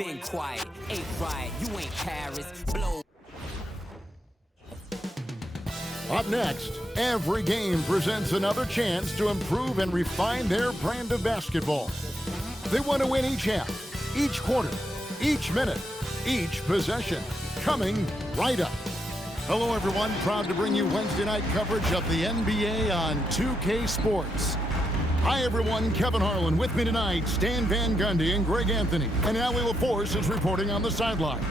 Been quiet, ain't right, you ain't Paris. Blow. Up next, every game presents another chance to improve and refine their brand of basketball. They want to win each half, each quarter, each minute, each possession. Coming right up. Hello, everyone. Proud to bring you Wednesday night coverage of the NBA on 2K Sports. Hi, everyone. Kevin Harlan with me tonight. Stan Van Gundy and Greg Anthony. And Allie LaForce is reporting on the sidelines.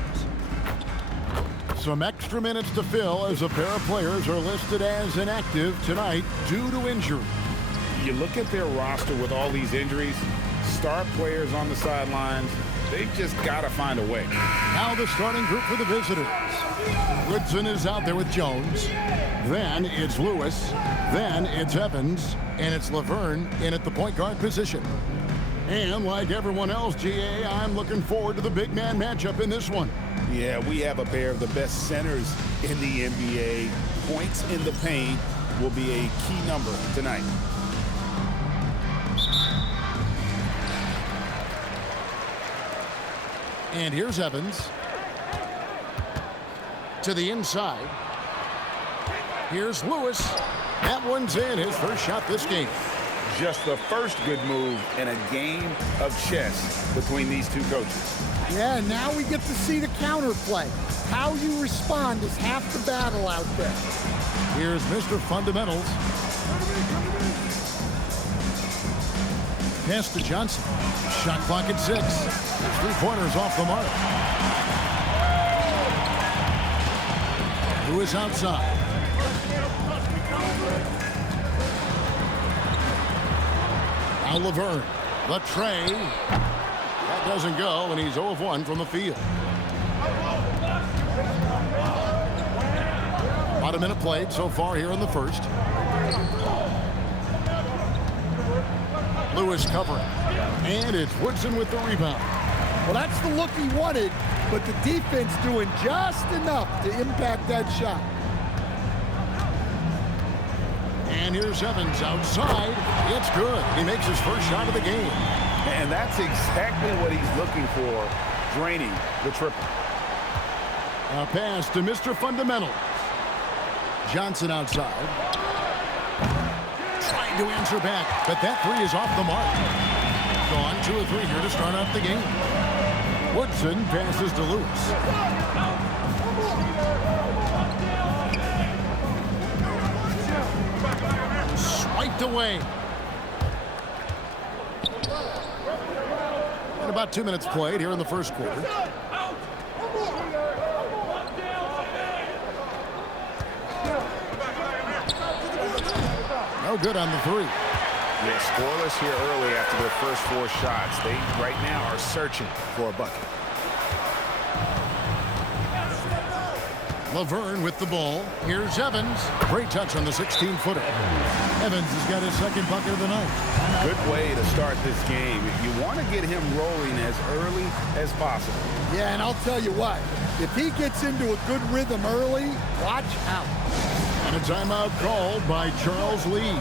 Some extra minutes to fill as a pair of players are listed as inactive tonight due to injury. You look at their roster with all these injuries, star players on the sidelines, they've just got to find a way. Now the starting group for the visitors. Woodson is out there with Jones. Then it's Lewis. Then it's Evans. And it's Laverne in at the point guard position. And like everyone else, GA, I'm looking forward to the big man matchup in this one. Yeah, we have a pair of the best centers in the NBA. Points in the paint will be a key number tonight. And here's Evans. To the inside. Here's Lewis. That one's in, his first shot this game. Just the first good move in a game of chess between these two coaches. Yeah, now we get to see the counterplay. How you respond is half the battle out there. Here's Mr. Fundamentals. Pass to Johnson. Shot clock at 6. Three-pointers off the mark. Who is outside? Now Laverne. The tray. That doesn't go, and he's 0 of 1 from the field. About a minute played so far here in the first. Lewis covering. And it's Woodson with the rebound. Well, that's the look he wanted, but the defense doing just enough to impact that shot. And here's Evans outside. It's good. He makes his first shot of the game. And that's exactly what he's looking for, draining the triple. A pass to Mr. Fundamentals. Johnson outside. Trying to answer back, but that three is off the mark. Gone 2 of 3 here to start off the game. Woodson passes to Lewis. Swiped away. And about 2 minutes played here in the first quarter. No good on the three. Yeah, scoreless here early after their first 4 shots. They right now are searching for a bucket. Laverne with the ball. Here's Evans. Great touch on the 16-footer. Evans has got his second bucket of the night. Good way to start this game. You want to get him rolling as early as possible. Yeah, and I'll tell you what, if he gets into a good rhythm early, watch out. And a timeout called by Charles Lee.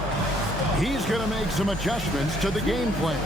He's going to make some adjustments to the game plan.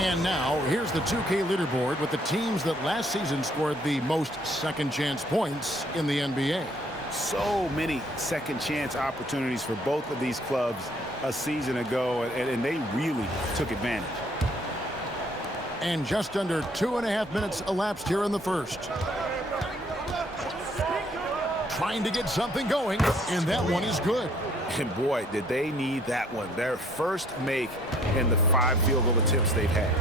And now, here's the 2K leaderboard with the teams that last season scored the most second-chance points in the NBA. so many second chance opportunities for both of these clubs a season ago, and they really took advantage. And just under 2.5 minutes elapsed here in the first. Trying to get something going, and that one is good. And boy, did they need that one. Their first make in the 5 field goal attempts they've had.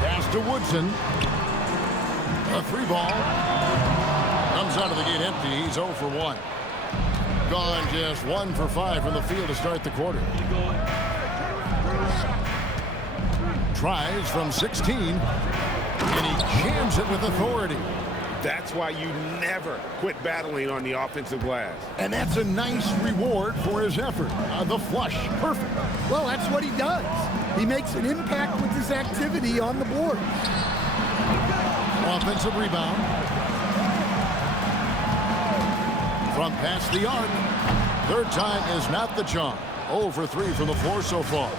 Pass to Woodson. A 3 ball. Comes out of the gate empty. He's 0 for 1. Gone just 1 for 5 from the field to start the quarter. Tries from 16, and he jams it with authority. That's why you never quit battling on the offensive glass. And that's a nice reward for his effort. The flush, perfect. Well, that's what he does. He makes an impact with his activity on the board. Offensive rebound. From past the arc. Third time is not the charm. 0 for 3 from the floor so far.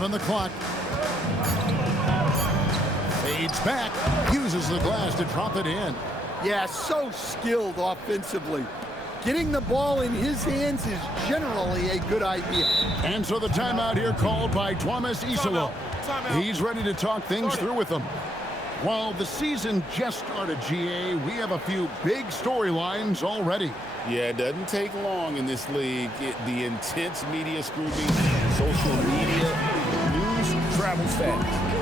On the clock. Fades back. Uses the glass to drop it in. Yeah, so skilled offensively. Getting the ball in his hands is generally a good idea. And so the timeout here called by Thomas Isolo. He's ready to talk things through with them. While the season just started, GA, we have a few big storylines already. Yeah, it doesn't take long in this league. The intense media scrutiny, social media, news travels fast.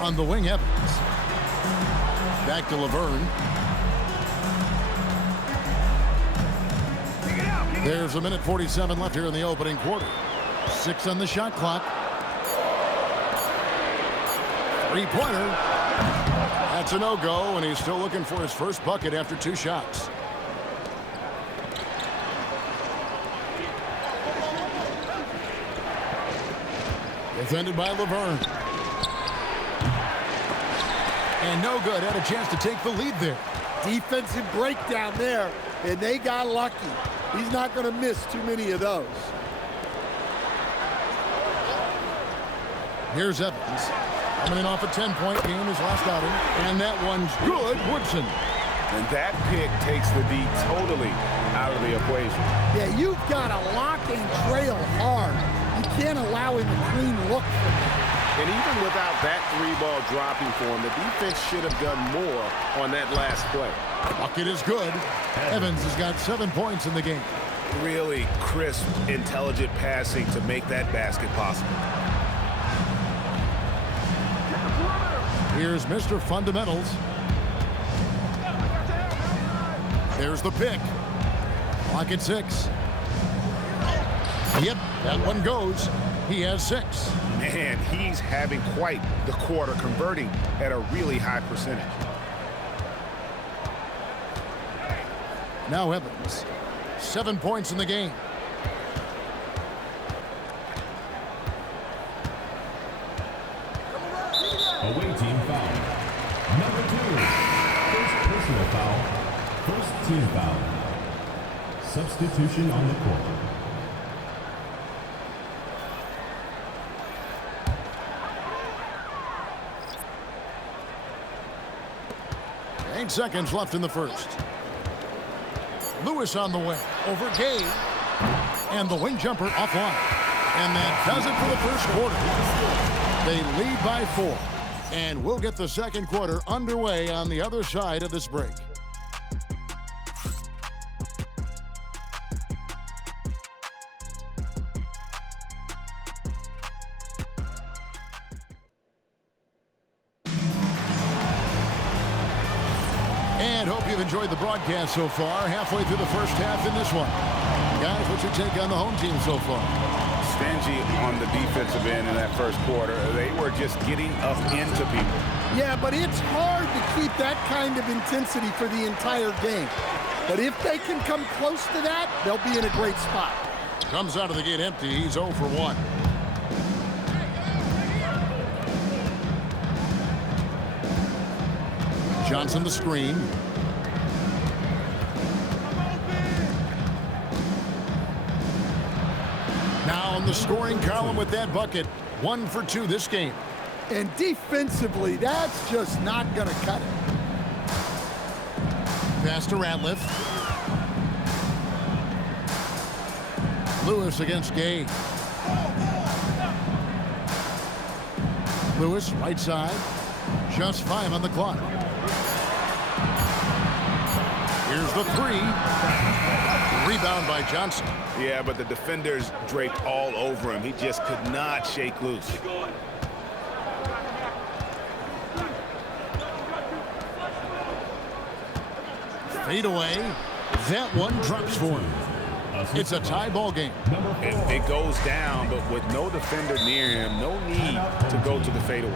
On the wing, Evans. Back to Laverne. There's 1:47 left here in the opening quarter. 6 on the shot clock. 3-pointer. That's a no-go, and he's still looking for his first bucket after 2 shots. Defended by Laverne. And no good. Had a chance to take the lead there. Defensive breakdown there, and they got lucky. He's not going to miss too many of those. Here's Evans. Coming in off a 10-point game his last outing. And that one's good. Woodson. And that pick takes the D totally out of the equation. Yeah, you've got to lock and trail hard. You can't allow him a clean look from that. And even without that 3-ball dropping for him, the defense should have done more on that last play. Bucket is good. Evans has got 7 points in the game. Really crisp, intelligent passing to make that basket possible. Here's Mr. Fundamentals. There's the pick. Clock at 6. Yep, that one goes. He has 6. Man, he's having quite the quarter, converting at a really high percentage. Now Evans. 7 points in the game. Away team foul. Number 2. First personal foul. First team foul. Substitution on the court. 8 seconds left in the first. Lewis on the way. Over Gay. And the wing jumper offline. And that does it for the first quarter. They lead by 4. And we'll get the second quarter underway on the other side of this break. And hope you've enjoyed the broadcast so far. Halfway through the first half in this one. Guys, what's your take on the home team so far? Stingy on the defensive end in that first quarter. They were just getting up into people. Yeah, but it's hard to keep that kind of intensity for the entire game. But if they can come close to that, they'll be in a great spot. Comes out of the gate empty. He's 0 for 1. Johnson the screen. Now in the scoring column with that bucket. 1 for 2 this game. And defensively, that's just not going to cut it. Pass to Ratliff. Lewis against Gay. Lewis, right side. Just 5 on the clock. Here's the 3. Rebound by Johnson. Yeah, but the defenders draped all over him. He just could not shake loose. Fade away. That one drops for him. It's a tie ball game. It goes down, but with no defender near him, no need to go to the fadeaway.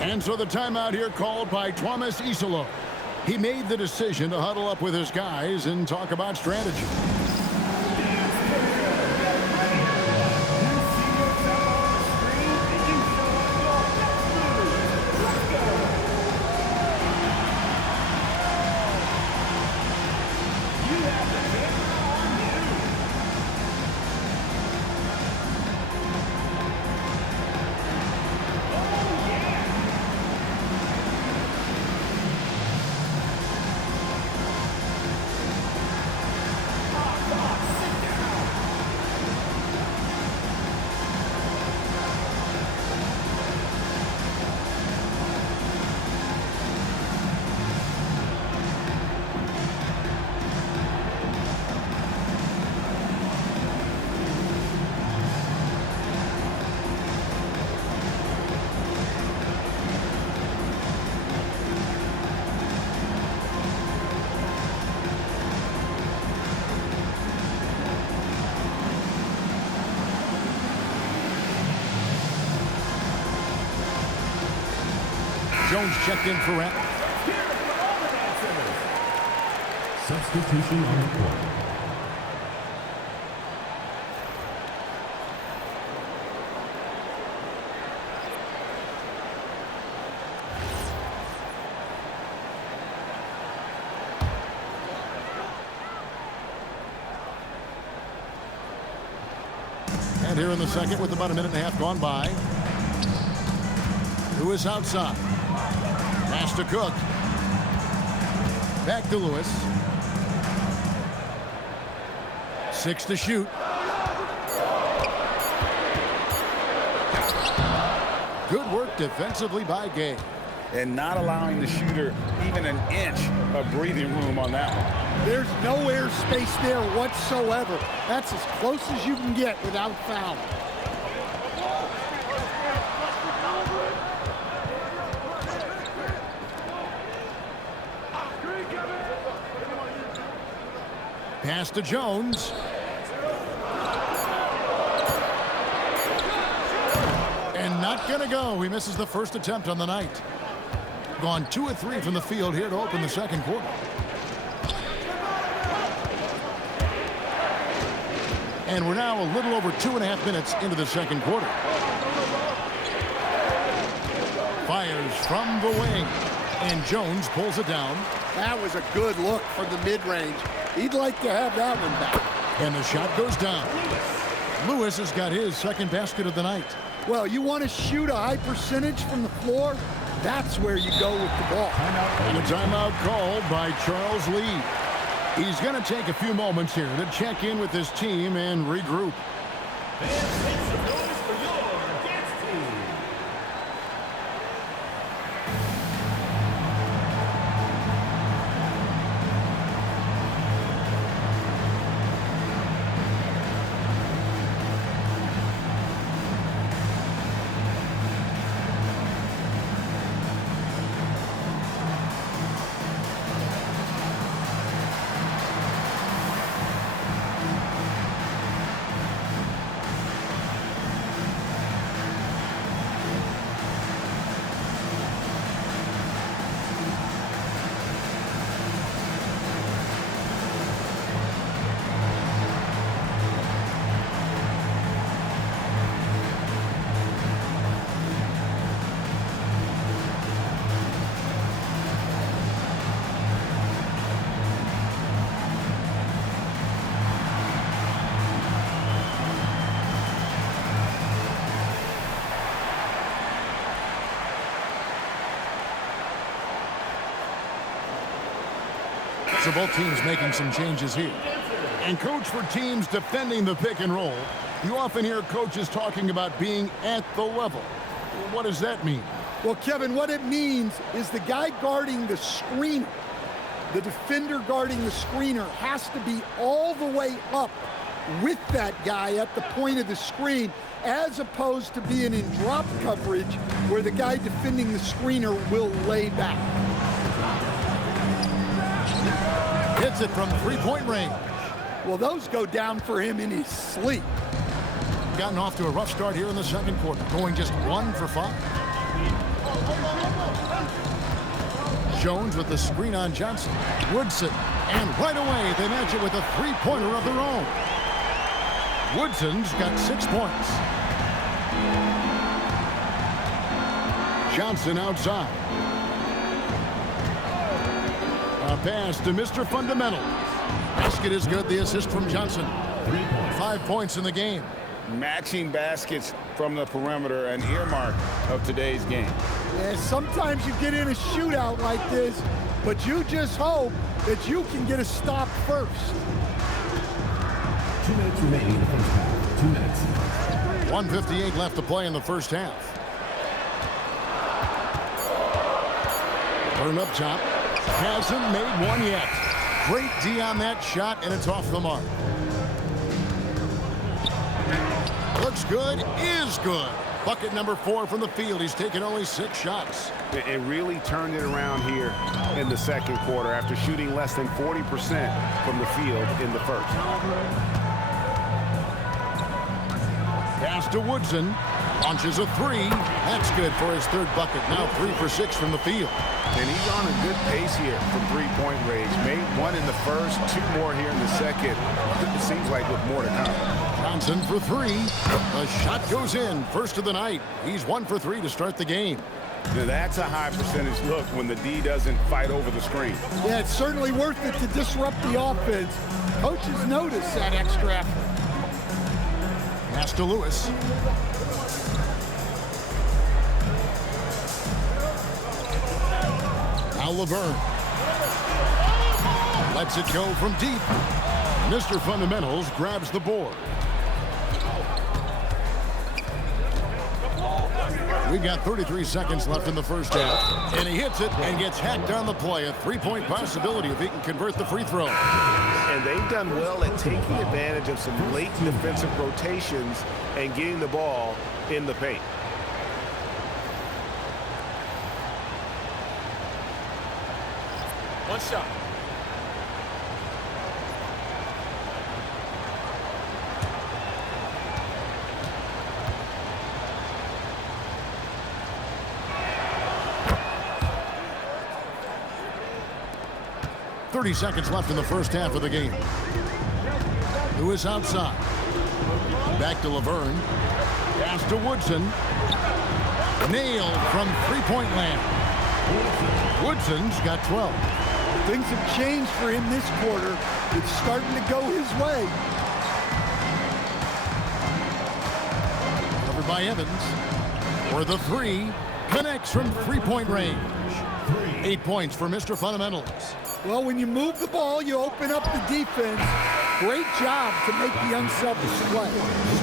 And so the timeout here called by Thomas Isolo. He made the decision to huddle up with his guys and talk about strategy. Jones checked in for Rapp. Substitution on the court. And here in the second with about a minute and a half gone by. Lewis outside. Pass to Cook. Back to Lewis. 6 to shoot. Good work defensively by Gay. And not allowing the shooter even an inch of breathing room on that one. There's no air space there whatsoever. That's as close as you can get without foul. Pass to Jones. And not going to go. He misses the first attempt on the night. Gone 2 of 3 from the field here to open the second quarter. And we're now a little over 2.5 minutes into the second quarter. Fires from the wing. And Jones pulls it down. That was a good look from the mid-range. He'd like to have that one back. And the shot goes down. Lewis has got his second basket of the night. Well, you want to shoot a high percentage from the floor? That's where you go with the ball. And a timeout called by Charles Lee. He's going to take a few moments here to check in with his team and regroup. So both teams making some changes here. And coach, for teams defending the pick and roll, you often hear coaches talking about being at the level. What does that mean? Well, Kevin, what it means is the guy guarding the screener, the defender guarding the screener, has to be all the way up with that guy at the point of the screen, as opposed to being in drop coverage where the guy defending the screener will lay back. Hits it from three-point range. Well, those go down for him in his sleep. Gotten off to a rough start here in the second quarter, going just 1 for 5. Jones with the screen on Johnson. Woodson, and right away they match it with a three-pointer of their own. Woodson's got 6 points. Johnson outside. A pass to Mr. Fundamental. Basket is good. The assist from Johnson. 5 points in the game. Matching baskets from the perimeter, an earmark of today's game. Yeah, sometimes you get in a shootout like this, but you just hope that you can get a stop first. 2 minutes remaining in the first half. 2 minutes. 1:58 left to play in the first half. Turn up top. Hasn't made one yet. Great D on that shot, and it's off the mark. Looks good, is good. Bucket number 4 from the field. He's taken only 6 shots. It really turned it around here in the second quarter after shooting less than 40% from the field in the first. Pass to Woodson. Launches a 3. That's good for his 3rd bucket. Now 3 for 6 from the field. And he's on a good pace here from three-point range. Made 1 in the first, 2 more here in the second. It seems like with more to come. Johnson for 3. The shot goes in. First of the night. He's 1 for 3 to start the game. Now that's a high percentage look when the D doesn't fight over the screen. Yeah, it's certainly worth it to disrupt the offense. Coaches notice that extra effort. Pass to Lewis. Now Laverne. Lets it go from deep. Mr. Fundamentals grabs the board. We've got 33 seconds left in the first half. And he hits it and gets hacked on the play. A 3-point possibility if he can convert the free throw. And they've done well at taking advantage of some late defensive rotations and getting the ball in the paint. One shot. 30 seconds left in the first half of the game. Lewis outside. Back to Laverne. Pass to Woodson. Nailed from three-point land. Woodson's got 12. Things have changed for him this quarter. It's starting to go his way. Covered by Evans. For the three. Connects from three-point range. 8 points for Mr. Fundamentals. Well, when you move the ball, you open up the defense. Great job to make the unselfish play.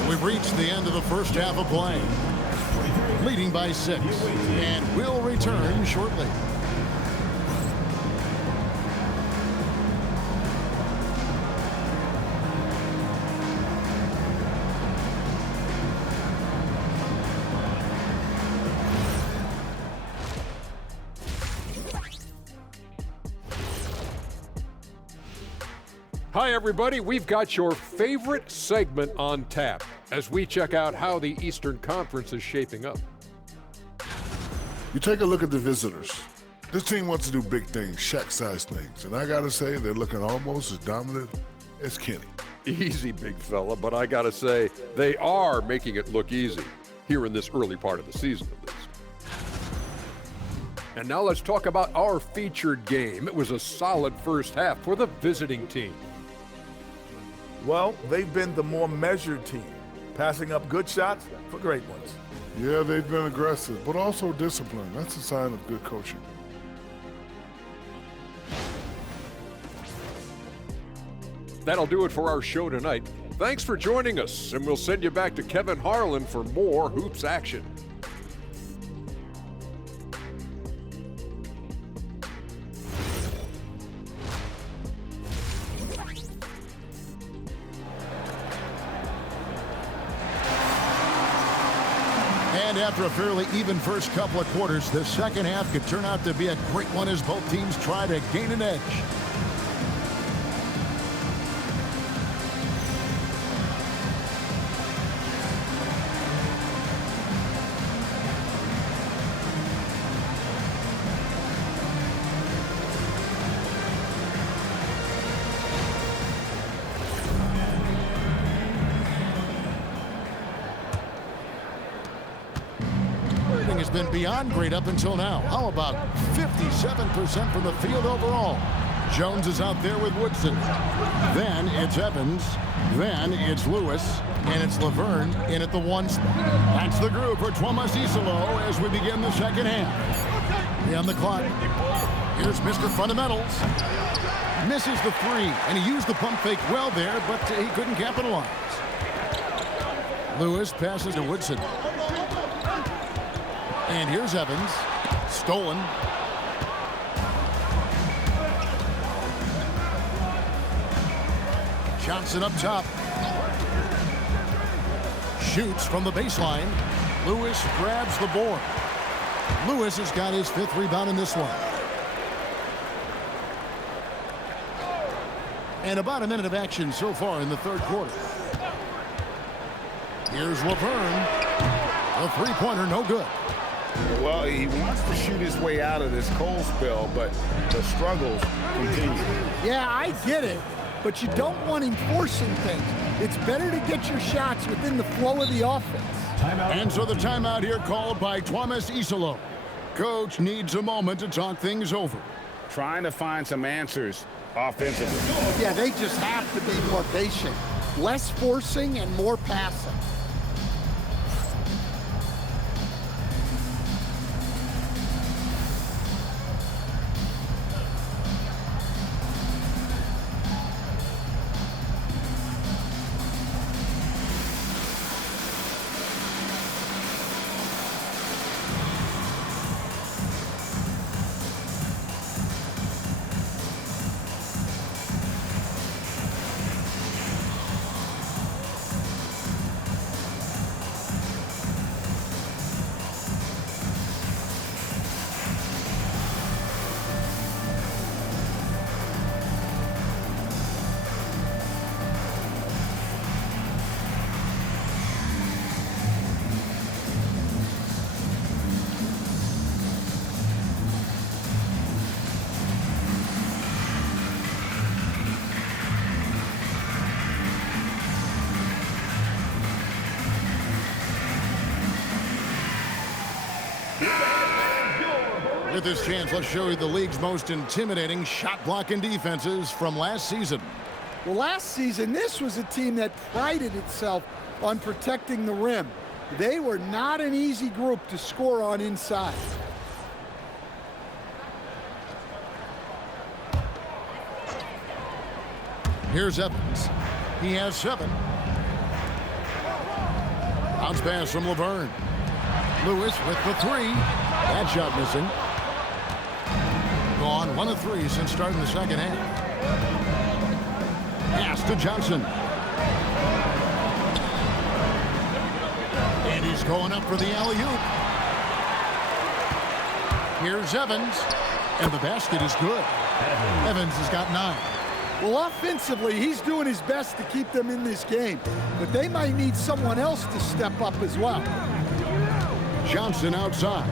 We've reached the end of the first half of play. Leading by 6. And we'll return shortly. Hi, everybody. We've got your favorite segment on tap as we check out how the Eastern Conference is shaping up. You take a look at the visitors. This team wants to do big things, Shaq-sized things, and I got to say they're looking almost as dominant as Kenny. Easy, big fella, but I got to say they are making it look easy here in this early part of the season, at least. And now let's talk about our featured game. It was a solid first half for the visiting team. Well, they've been the more measured team, passing up good shots for great ones. Yeah, they've been aggressive, but also disciplined. That's a sign of good coaching. That'll do it for our show tonight. Thanks for joining us, and we'll send you back to Kevin Harlan for more hoops action. And after a fairly even first couple of quarters, the second half could turn out to be a great one as both teams try to gain an edge. Has been beyond great up until now. How about 57% from the field overall? Jones is out there with Woodson. Then it's Evans. Then it's Lewis. And it's Laverne in at the 1 spot. That's the group for Thomas Isolo as we begin the second half. On the clock. Here's Mr. Fundamentals. Misses the 3, and he used the pump fake well there, but he couldn't capitalize. Lewis passes to Woodson. And here's Evans. Stolen. Johnson up top. Shoots from the baseline. Lewis grabs the board. Lewis has got his 5th rebound in this one. And about a minute of action so far in the third quarter. Here's Laverne. A three-pointer, no good. Well, he wants to shoot his way out of this cold spell, but the struggles continue. Yeah, I get it, but you don't want him forcing things. It's better to get your shots within the flow of the offense. And so the timeout here called by Thomas Isolo. Coach needs a moment to talk things over. Trying to find some answers offensively. Yeah, they just have to be more patient. Less forcing and more passing. With this chance, let's show you the league's most intimidating shot blocking defenses from last season. Well, last season, this was a team that prided itself on protecting the rim. They were not an easy group to score on inside. Here's Evans. He has 7. Bounce pass from Laverne. Lewis with the 3. That shot missing. Gone 1 of 3 since starting the second half. Pass to Johnson. And he's going up for the alley-oop. Here's Evans. And the basket is good. Evans has got 9. Well, offensively, he's doing his best to keep them in this game. But they might need someone else to step up as well. Johnson outside.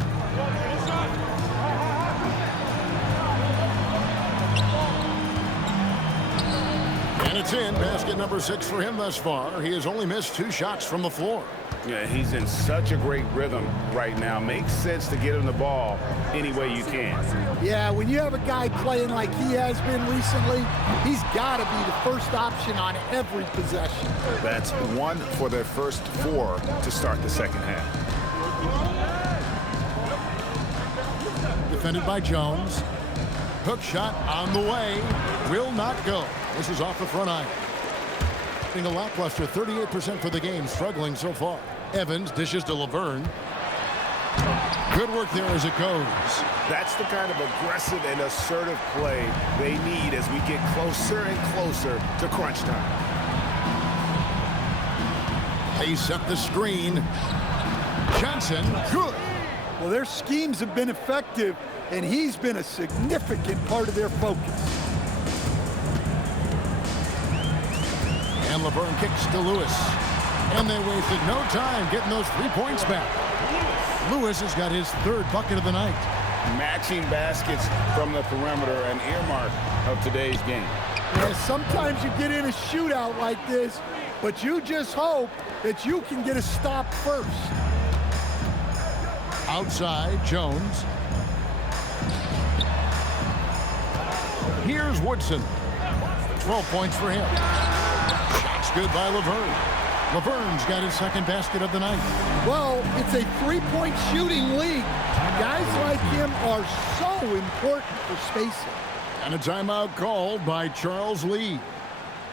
And it's in. Basket number 6 for him thus far. He has only missed 2 shots from the floor. Yeah, he's in such a great rhythm right now. Makes sense to get him the ball any way you can. Yeah, when you have a guy playing like he has been recently, he's got to be the first option on every possession. That's 1 for their first 4 to start the second half. Defended by Jones. Hook shot on the way. Will not go. This is off the front iron. A lackluster 38% for the game, struggling so far. Evans dishes to Laverne. Good work there as it goes. That's the kind of aggressive and assertive play they need as we get closer and closer to crunch time. They set the screen. Johnson, good. Well, their schemes have been effective, and he's been a significant part of their focus. And Laverne kicks to Lewis. And they wasted no time getting those 3 points back. Lewis has got his 3rd bucket of the night. Matching baskets from the perimeter, an earmark of today's game. Yeah, sometimes you get in a shootout like this, but you just hope that you can get a stop first. Outside, Jones. Here's Woodson. 12 points for him. Shots good by Laverne. Laverne's got his 2nd basket of the night. Well, it's a 3-point shooting league. Guys like him are so important for spacing. And a timeout called by Charles Lee.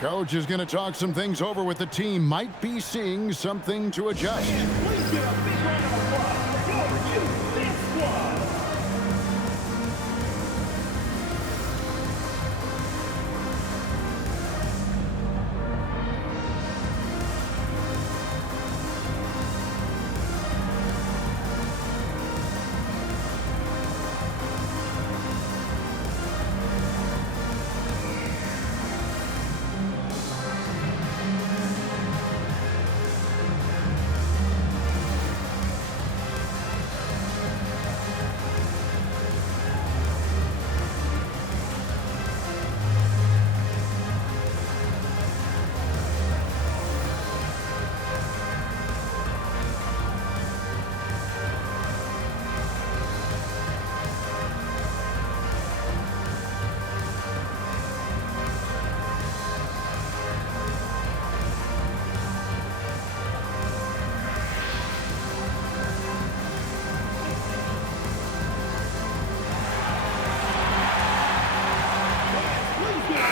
Coach is going to talk some things over with the team. Might be seeing something to adjust. Please give a big round of applause for your review, this squad.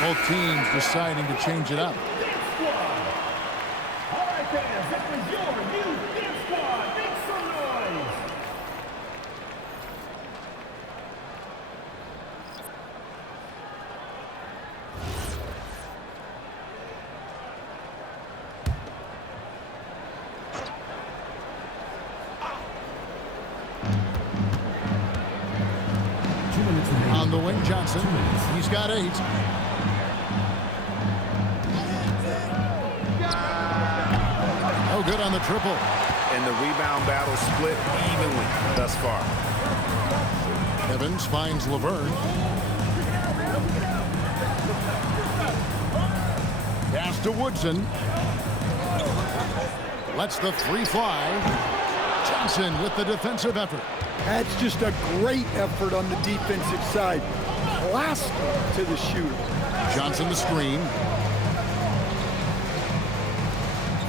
Both teams deciding to change it up. All right, fans, that was your new dance squad. Make some noise. On the wing, Johnson. He's got 8. No good on the triple. And the rebound battle split evenly thus far. Evans finds Laverne. Pass to Woodson. Lets the 3 fly. Johnson with the defensive effort. That's just a great effort on the defensive side. Blast to the shooter. Johnson the screen.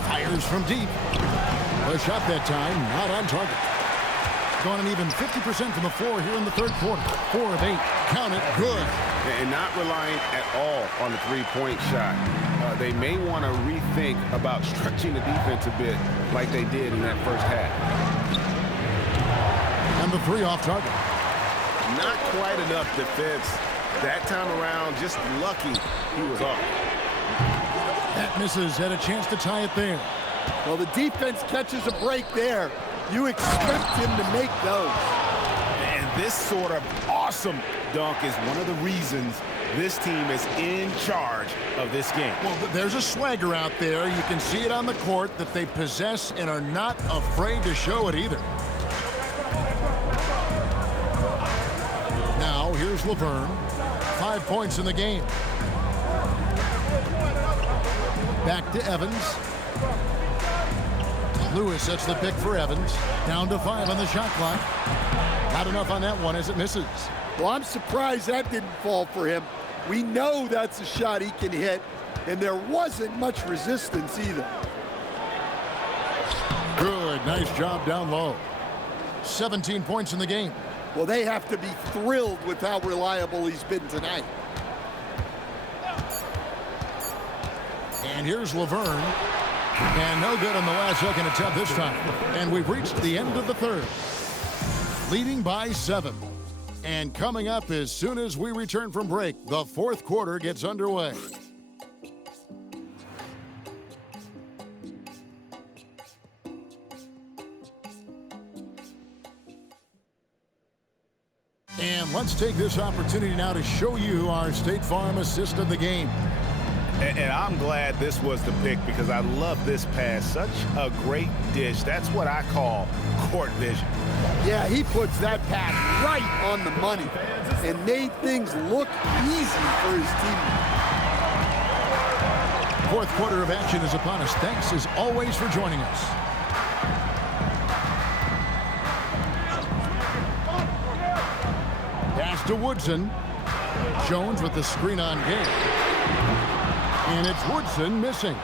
Fires from deep. A shot that time, not on target. Gone an even 50% from the floor here in the third quarter. 4 of 8. Count it. Good. And not relying at all on the three-point shot. They may want to rethink about stretching the defense a bit like they did in that first half. And the 3 off target. Not quite enough defense. That time around, just lucky he was off. That misses. Had a chance to tie it there. Well, the defense catches a break there. You expect him to make those. And this sort of awesome dunk is one of the reasons this team is in charge of this game. Well, there's a swagger out there. You can see it on the court that they possess and are not afraid to show it either. Now, here's Laverne. 5 points in the game. Back to Evans. Lewis sets the pick for Evans. Down to 5 on the shot clock. Not enough on that one as it misses. Well, I'm surprised that didn't fall for him. We know that's a shot he can hit, and there wasn't much resistance either. Good, nice job down low. 17 points in the game. Well, they have to be thrilled with how reliable he's been tonight. And here's Laverne. And no good on the last second attempt this time. And we've reached the end of the third. Leading by 7. And coming up as soon as we return from break, the fourth quarter gets underway. And let's take this opportunity now to show you our State Farm assist of the game. And I'm glad this was the pick because I love this pass. Such a great dish. That's what I call court vision. Yeah, he puts that pass right on the money and made things look easy for his team. Fourth quarter of action is upon us. Thanks as always for joining us. Pass to Woodson. Jones with the screen on game. And it's Woodson missing.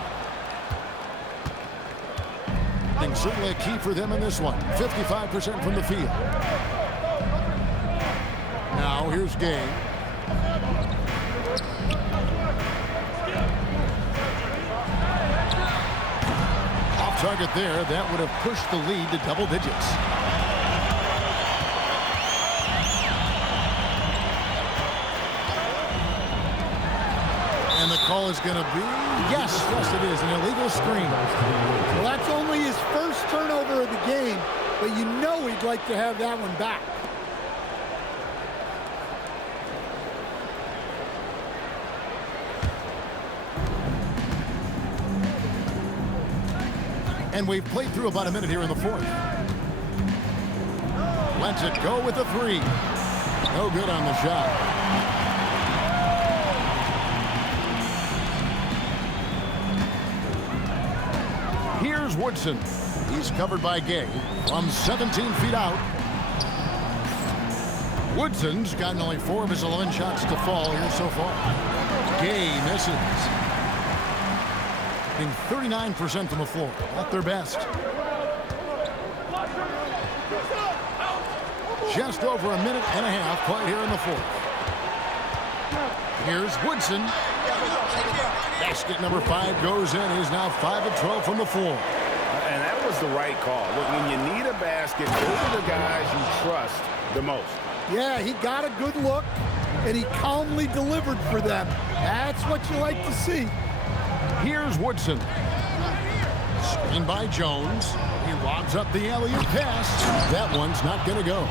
I think certainly a key for them in this one. 55% from the field. Now here's Gay. Off target there. That would have pushed the lead to double digits. And the call is going to be, yes, it is, an illegal screen. Well, that's only his first turnover of the game, but you know he'd like to have that one back. And we've played through about a minute here in the fourth. Lets it go with a 3. No good on the shot. Here's Woodson. He's covered by Gay from 17 feet out. Woodson's gotten only 4 of his 11 shots to fall here so far. Gay misses. Being 39% from the floor. Not their best. Just over a minute and a half played here in the fourth. Here's Woodson. Basket number 5 goes in. He's now 5 of 12 from the floor. And that was the right call. Look, when you need a basket, those are the guys you trust the most. Yeah, he got a good look, and he calmly delivered for them. That's what you like to see. Here's Woodson. Screened by Jones. He lobs up the alley-oop pass. That one's not going to go.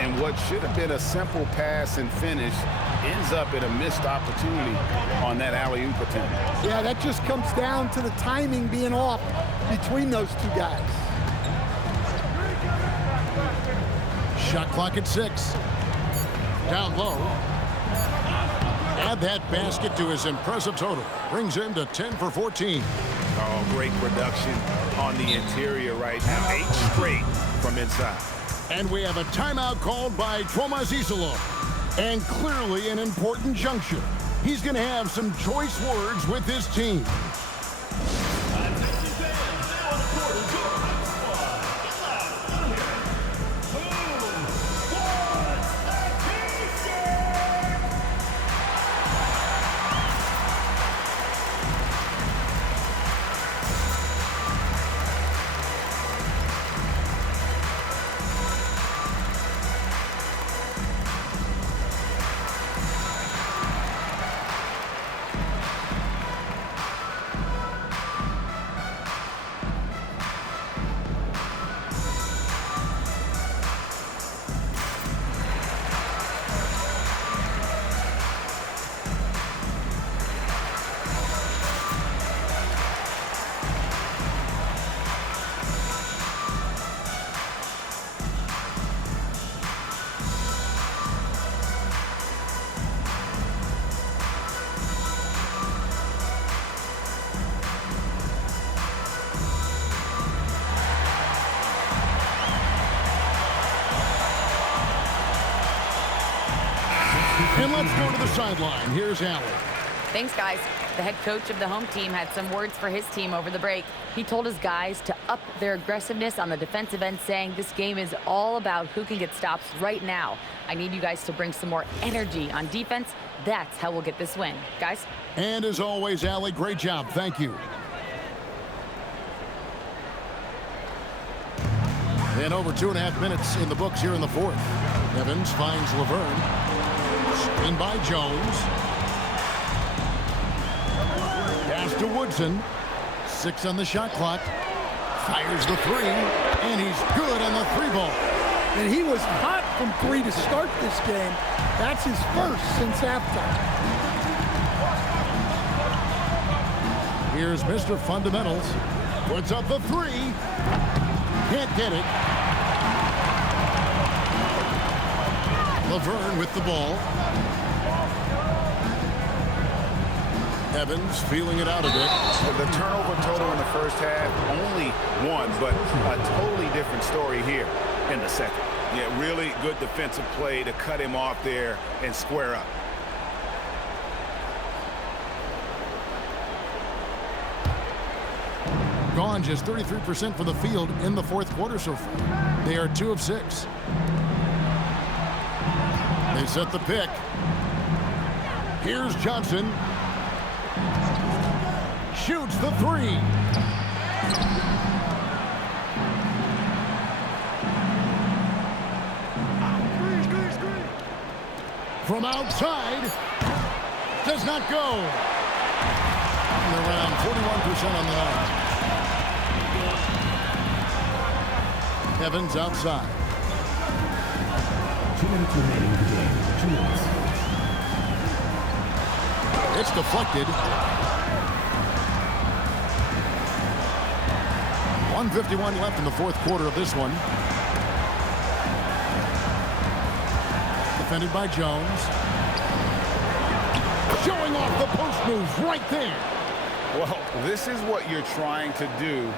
And what should have been a simple pass and finish ends up in a missed opportunity on that alley-oop attempt. Yeah, that just comes down to the timing being off between those two guys. Shot clock at 6. Down low. Add that basket to his impressive total. Brings him to 10 for 14. Oh, great production on the interior right now. 8 straight from inside. And we have a timeout called by Tomas Isolo. And clearly an important juncture. He's going to have some choice words with his team. And let's go to the sideline. Here's Allie. Thanks, guys. The head coach of the home team had some words for his team over the break. He told his guys to up their aggressiveness on the defensive end, saying this game is all about who can get stops right now. I need you guys to bring some more energy on defense. That's how we'll get this win. Guys? And as always, Allie, great job. Thank you. And over 2.5 minutes in the books here in the fourth. Evans finds Laverne. Screen by Jones. Pass to Woodson. 6 on the shot clock. Fires the 3. And he's good on the 3-ball. And he was hot from 3 to start this game. That's his first since halftime. Here's Mr. Fundamentals. Puts up the 3. Can't get it. Laverne with the ball. Evans feeling it out a bit. The turnover total in the first half, only 1, but a totally different story here in the second. Yeah, really good defensive play to cut him off there and square up. Gone just 33% from the field in the fourth quarter so far. They are 2 of 6. They set the pick. Here's Johnson. Shoots the 3. From outside. Does not go. And they're around 41% on the night. Evans outside. 2 minutes remaining in the game. 2 minutes. It's deflected. 1:51 left in the fourth quarter of this one. Defended by Jones. Showing off the post move right there. Well, this is what you're trying to do.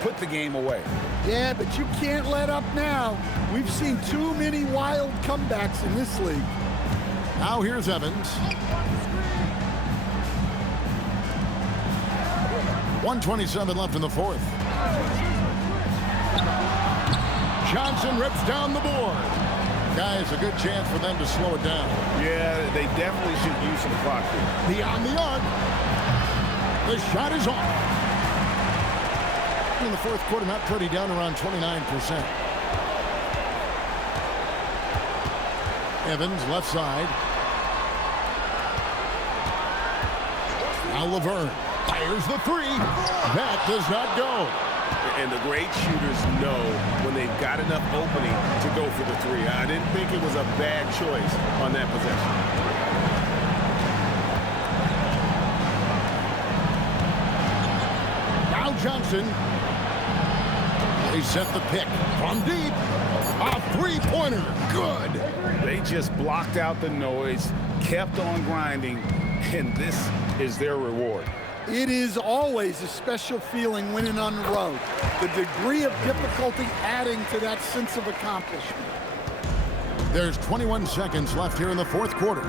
Put the game away. Yeah, but you can't let up now. We've seen too many wild comebacks in this league. Now here's Evans. 1:27 left in the fourth. Johnson rips down the board. Guys, a good chance for them to slow it down. Yeah, they definitely should use some clock here. Beyond the arc. The shot is off. In the fourth quarter, not pretty, down around 29%. Evans, left side. Now Laverne fires the 3. That does not go. And the great shooters know when they've got enough opening to go for the 3. I didn't think it was a bad choice on that possession. Now Johnson. They set the pick from deep. A 3-pointer. Good. They just blocked out the noise, kept on grinding, and this is their reward. It is always a special feeling winning on the road. The degree of difficulty adding to that sense of accomplishment. There's 21 seconds left here in the fourth quarter.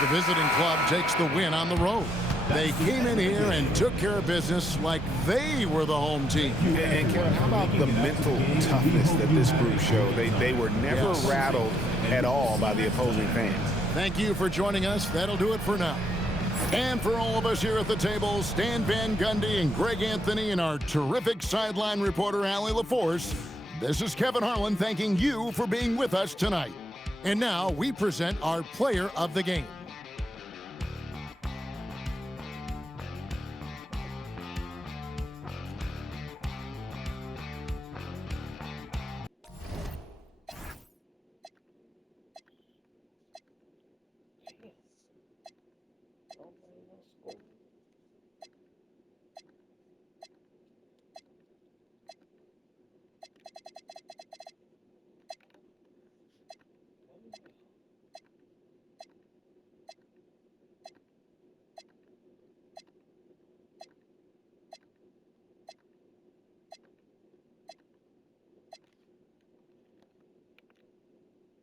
The visiting club takes the win on the road. They came in here and took care of business like they were the home team. And Kevin, how about the mental toughness that this group showed? They were never rattled at all by the opposing fans. Thank you for joining us. That'll do it for now. And for all of us here at the table, Stan Van Gundy and Greg Anthony and our terrific sideline reporter, Allie LaForce, this is Kevin Harlan thanking you for being with us tonight. And now we present our player of the game.